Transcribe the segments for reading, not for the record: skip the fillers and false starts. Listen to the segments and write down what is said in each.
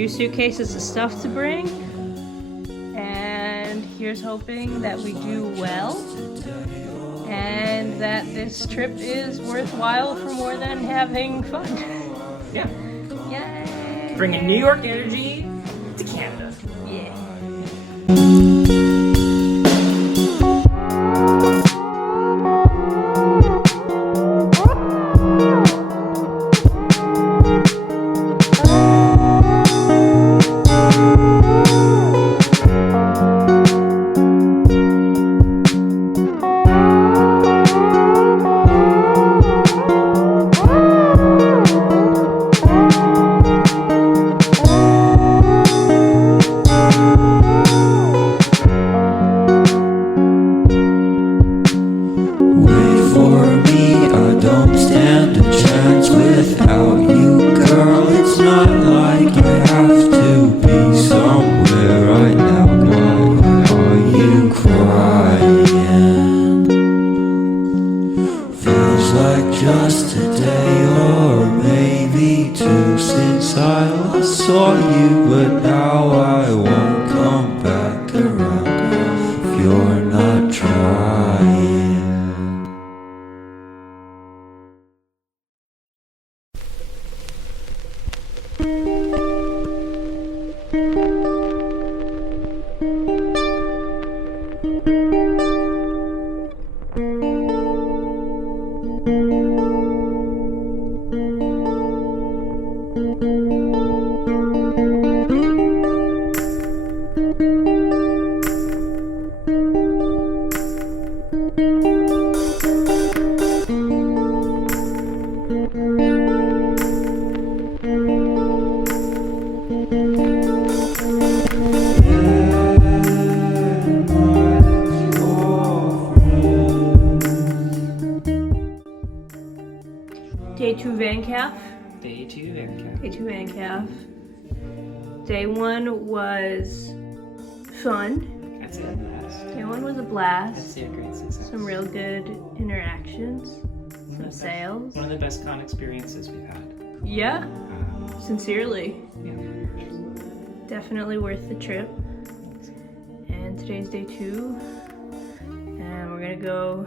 few suitcases of stuff to bring. And here's hoping that we do well. And that this trip is worthwhile for more than having fun. Yeah. Yay! Bringing New York energy to Canada. Yeah. Just a day or maybe two since I last saw you, but now I won't come back around if you're not trying. Day 2 VanCaf. Day 2 VanCaf. Day 2 VanCaf. Day 1 was fun. I'd say a blast. Day 1 was a I'd blast. say a great success. Some real good interactions. Some sales. One of the best con experiences we've had. Yeah, sincerely. Yeah. Definitely worth the trip. And today's day 2. And we're gonna go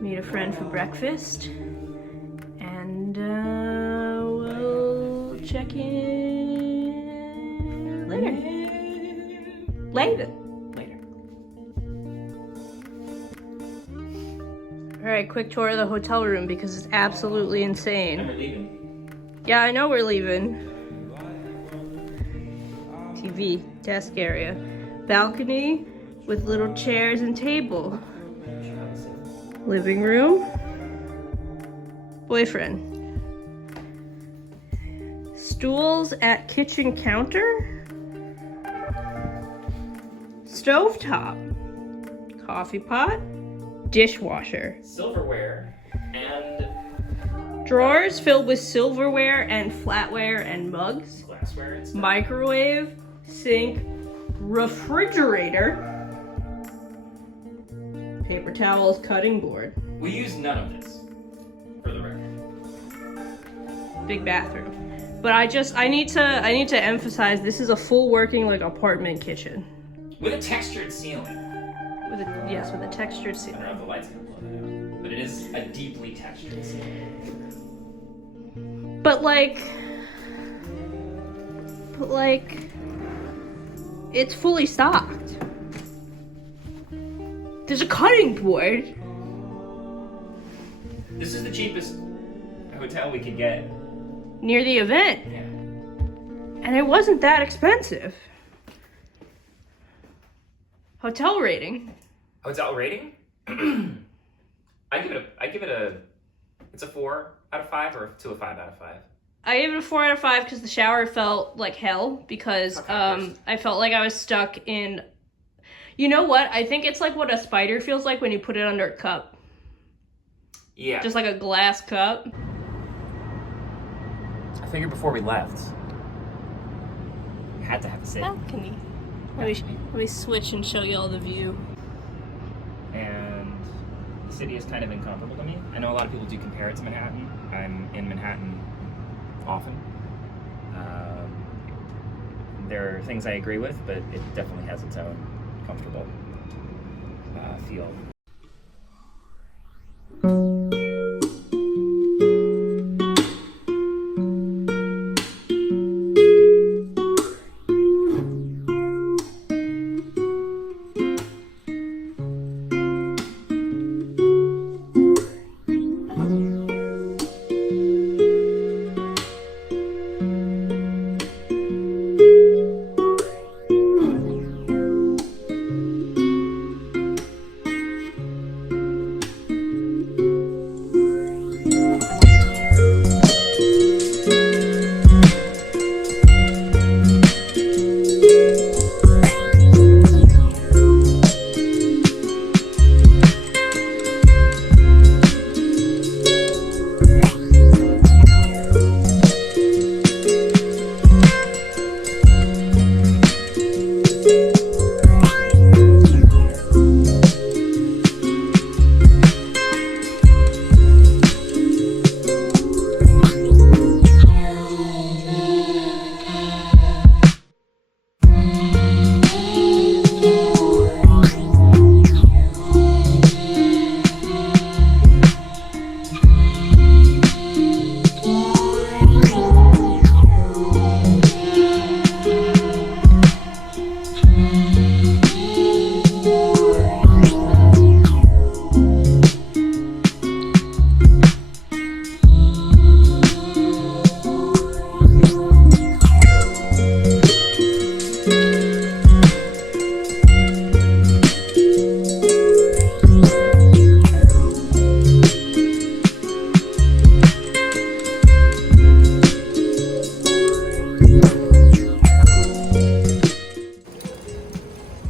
meet a friend for breakfast. And we'll check in later. Later. Alright, quick tour of the hotel room because it's absolutely insane. And we're leaving. Yeah, I know we're leaving. TV, desk area. Balcony with little chairs and table. Living room. Boyfriend. Stools at kitchen counter. Stovetop. Coffee pot. Dishwasher. Silverware and Drawers filled with silverware and flatware and mugs. glassware and stuff. Microwave, sink, refrigerator, paper towels, cutting board, We use none of this, for the record. big bathroom. But I need to emphasize this is a full working like apartment kitchen With a textured ceiling. with a textured I ceiling. don't know if the light's gonna blow that out, but it is a deeply textured ceiling. But like it's fully stocked. There's a cutting board. This is the cheapest hotel we could get. Near the event. Yeah. And it wasn't that expensive. Hotel rating. Hotel rating? I give it a it's a 4 out of 5 or to a 5 out of 5. I gave it a 4 out of 5 because the shower felt like hell because I felt like I was stuck in. You know what? I think it's like what a spider feels like when you put it under a cup. Yeah. Just like a glass cup. I figured before we left, we had to have a sit. Balcony. Let me switch and show you all the view. And the city is kind of incomparable to me. I know a lot of people do compare it to Manhattan. I'm in Manhattan often. There are things I agree with, but it definitely has its own comfortable feel.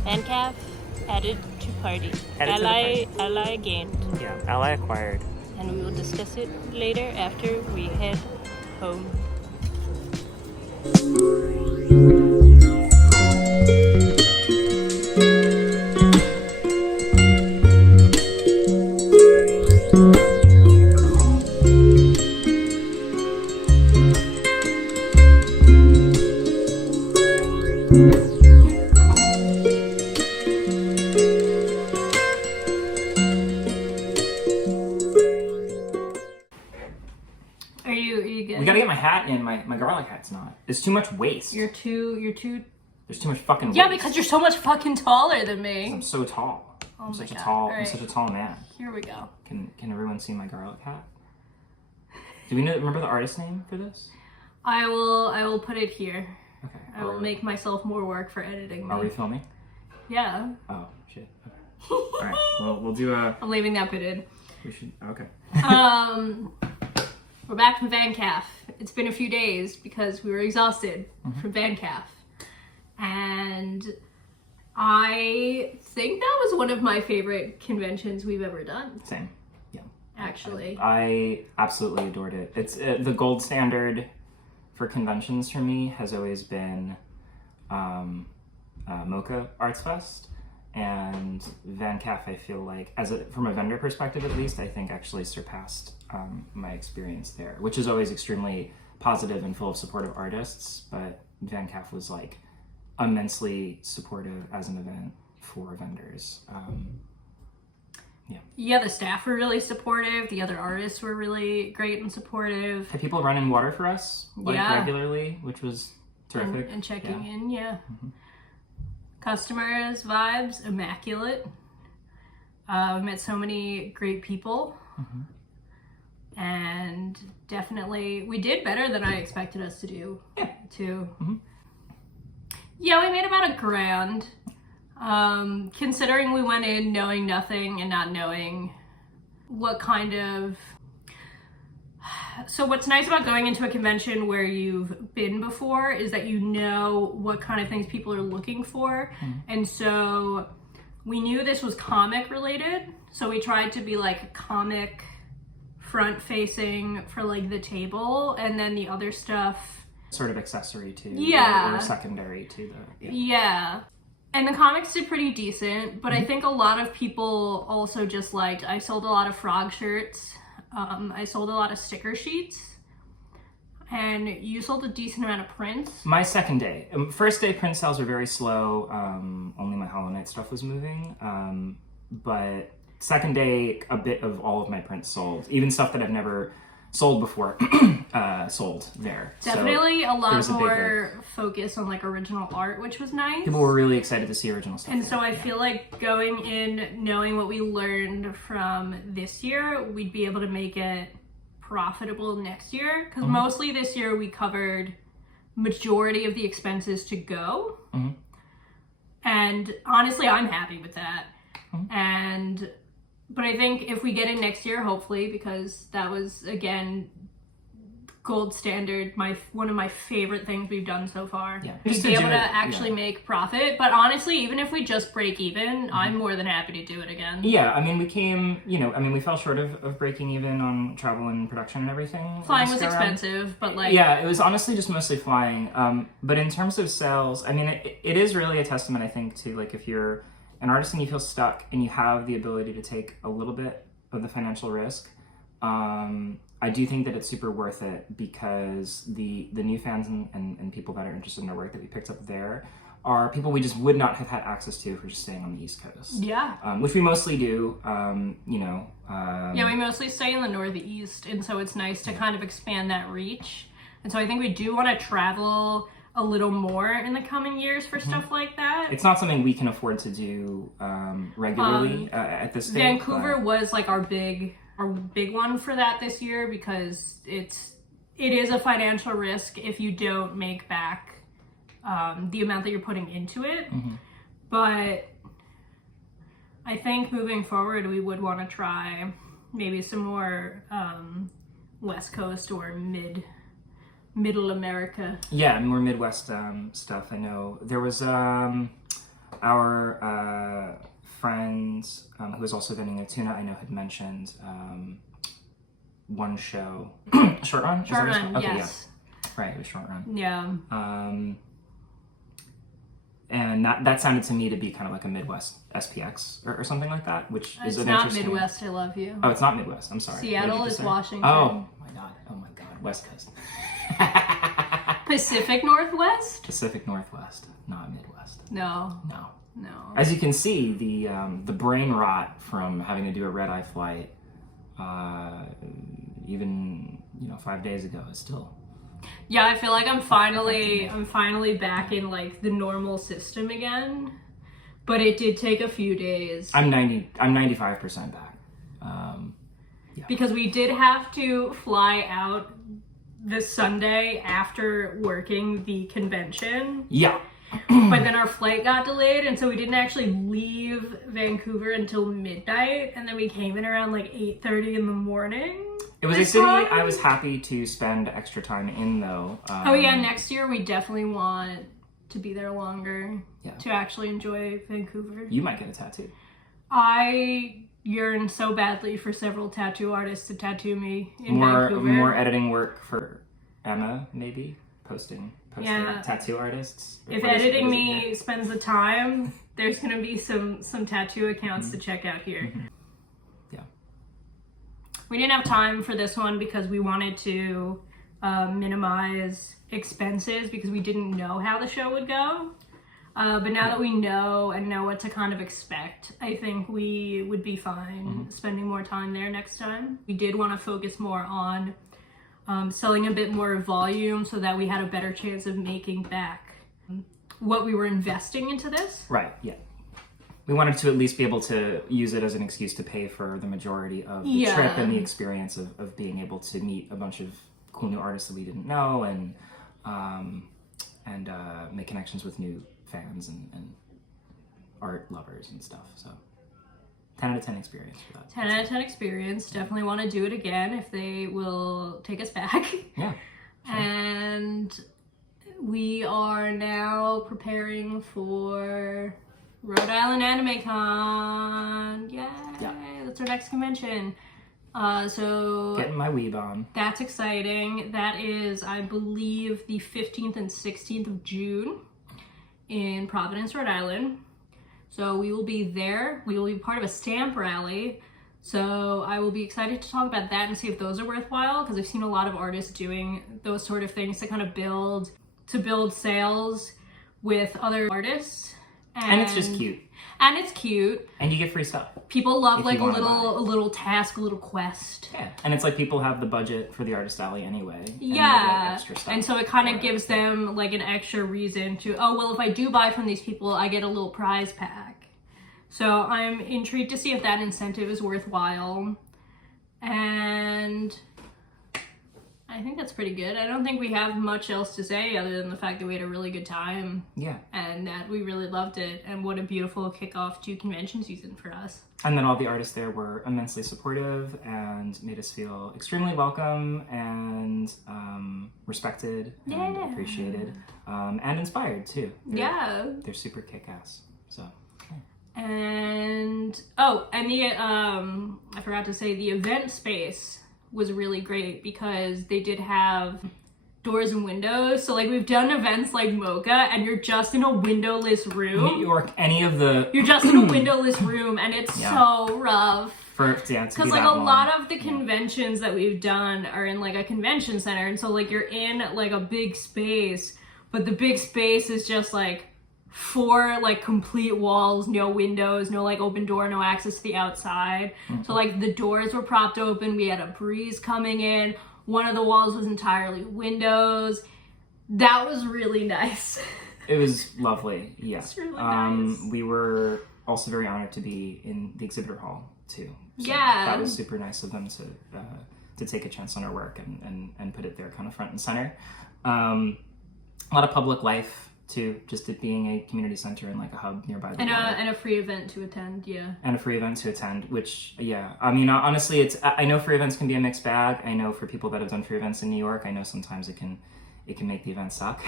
VanCaf added to party. Ally gained. Yeah, ally acquired. And we will discuss it later after we head home. Are you good? We gotta get my hat in. My garlic hat's not. It's too much waste. You're too. There's too much fucking Yeah, waste. because you're so much fucking taller than me. I'm so tall. Oh I'm my such a God. tall. All I'm right. such a tall man. Here we go. Can everyone see my garlic hat? Do we remember the artist name for this? I will put it here. Okay. I will make myself more work for editing. Are we filming? Yeah. Oh shit. Okay. All right. Well, we'll do a. I'm leaving that bit in. We should. Okay. We're back from VanCaf. It's been a few days because we were exhausted from VanCaf. And I think that was one of my favorite conventions we've ever done. Same. Yeah. Actually. I absolutely adored it. It's the gold standard for conventions for me has always been Mocha Arts Fest. And VanCaf, I feel like, from a vendor perspective at least, I think actually surpassed my experience there, which is always extremely positive and full of supportive artists. But VanCaf was like immensely supportive as an event for vendors. Yeah, the staff were really supportive. The other artists were really great and supportive. Had people running water for us regularly, which was terrific. And checking in, yeah. Mm-hmm. Customers, vibes, immaculate. We met so many great people. Mm-hmm. And definitely, we did better than I expected us to do, too. Mm-hmm. Yeah, we made about $1,000. Considering we went in knowing nothing and not knowing what kind of... So what's nice about going into a convention where you've been before is that you know what kind of things people are looking for. Mm-hmm. And so we knew this was comic related. So we tried to be like comic front facing for like the table, and then the other stuff sort of accessory to or secondary to the yeah. And the comics did pretty decent, but I think a lot of people also just liked, I sold a lot of frog shirts. I sold a lot of sticker sheets, and you sold a decent amount of prints. My second day. First day print sales were very slow. Only my Hollow Knight stuff was moving. But second day, a bit of all of my prints sold. Even stuff that I've never sold before sold there. Definitely so a lot more focus on like original art, which was nice. People were really excited to see original stuff. And so I feel like going in, knowing what we learned from this year, we'd be able to make it profitable next year. Because mostly this year we covered majority of the expenses to go. And honestly, I'm happy with that. But I think if we get in next year, hopefully, because that was, again, gold standard, one of my favorite things we've done so far. Yeah. Just be able to actually make profit. But honestly, even if we just break even, I'm more than happy to do it again. Yeah, I mean, we came, we fell short of breaking even on travel and production and everything. Flying was expensive, but like... Yeah, it was honestly just mostly flying. But in terms of sales, I mean, it is really a testament, I think, to like if you're an artist and you feel stuck and you have the ability to take a little bit of the financial risk, I do think that it's super worth it because the new fans and people that are interested in our work that we picked up there are people we just would not have had access to if we're just staying on the East Coast. Yeah. Which we mostly do, yeah, we mostly stay in the Northeast, and so it's nice to kind of expand that reach. And so I think we do want to travel a little more in the coming years for stuff like that. It's not something we can afford to do regularly at this stage. Vancouver was like our big one for that this year because it is a financial risk if you don't make back the amount that you're putting into it. But I think moving forward we would want to try maybe some more West Coast or Middle America. Yeah, more Midwest stuff. I know there was our friend who was also vending a tuna. I know had mentioned one show, Short Run. Short Run, okay, yes. Yeah. Right, it was Short Run. Yeah. And that sounded to me to be kind of like a Midwest SPX or something like that, which is an interesting... It's not Midwest, I love you. Oh, it's not Midwest. I'm sorry. Seattle is Washington. Oh my god. West Coast. Pacific Northwest? Pacific Northwest, not Midwest. No. As you can see, the brain rot from having to do a red-eye flight, even 5 days ago, is still. Yeah, I feel like I'm finally back in like the normal system again, but it did take a few days. I'm 95% back. Yeah. Because we did have to fly out this Sunday after working the convention. Yeah. But then our flight got delayed, and so we didn't actually leave Vancouver until midnight, and then we came in around like 8:30 in the morning. It was a city I was happy to spend extra time in, though. Oh yeah, next year we definitely want to be there longer to actually enjoy Vancouver. You might get a tattoo. I yearn so badly for several tattoo artists to tattoo me in Vancouver. More editing work for Emma, maybe, posting tattoo artists. If editing me spends the time, there's going to be some tattoo accounts to check out here. Yeah. We didn't have time for this one because we wanted to minimize expenses because we didn't know how the show would go. But now that we know what to kind of expect, I think we would be fine spending more time there next time. We did want to focus more on selling a bit more volume so that we had a better chance of making back what we were investing into this. Right, yeah. We wanted to at least be able to use it as an excuse to pay for the majority of the trip and the experience of being able to meet a bunch of cool new artists that we didn't know and make connections with new fans and art lovers and stuff. So 10 out of 10 experience for that. 10 out of 10 experience. Definitely want to do it again if they will take us back. Yeah. Sure. And we are now preparing for Rhode Island Anime Con. Yay! Yeah. That's our next convention. So getting my weeb on. That's exciting. That is, I believe, the 15th and 16th of June in Providence, Rhode Island. So we will be there. We will be part of a stamp rally. So I will be excited to talk about that and see if those are worthwhile, because I've seen a lot of artists doing those sort of things to kind of build sales with other artists. And it's just cute. And it's cute. And you get free stuff. People love if like you a wanna little task, a little quest. Yeah, and it's like people have the budget for the artist alley anyway. And they get Yeah, extra stuff and so it kind for of gives them like an extra reason to, oh, well, if I do buy from these people, I get a little prize pack. So I'm intrigued to see if that incentive is worthwhile. And I think that's pretty good. I don't think we have much else to say other than the fact that we had a really good time. Yeah. And that we really loved it. And what a beautiful kickoff to convention season for us. And then all the artists there were immensely supportive and made us feel extremely welcome and respected and appreciated and inspired too. They're super kick-ass. So. And the I forgot to say, the event space was really great because they did have doors and windows. So like we've done events like Mocha and you're just in a windowless room. New York, you're just in a windowless room and it's so rough. Because like a lot of the conventions that we've done are in like a convention center, and so like you're in like a big space, but the big space is just like 4 like complete walls, no windows, no like open door, no access to the outside. So like the doors were propped open, we had a breeze coming in, one of the walls was entirely windows. That was really nice. It was lovely. Yeah. It's really nice. We were also very honored to be in the exhibitor hall too. So yeah, that was super nice of them to take a chance on our work and put it there kind of front and center. A lot of public life too, just it being a community center and like a hub nearby the water. And a free event to attend, and a free event to attend, which I mean, honestly, I know free events can be a mixed bag. I know for people that have done free events in New York, I know sometimes it can make the event suck.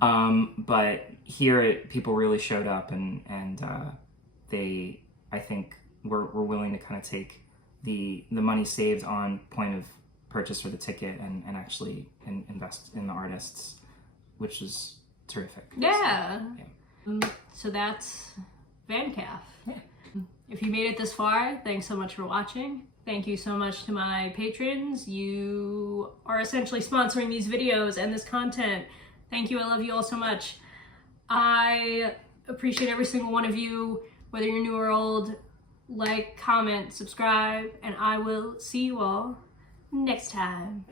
But here people really showed up and they, I think, were willing to kind of take the money saved on point of purchase for the ticket and actually invest in the artists, which is terrific. Yeah. So that's VanCaf. Yeah. If you made it this far, thanks so much for watching. Thank you so much to my patrons. You are essentially sponsoring these videos and this content. Thank you. I love you all so much. I appreciate every single one of you, whether you're new or old. Like, comment, subscribe, and I will see you all next time.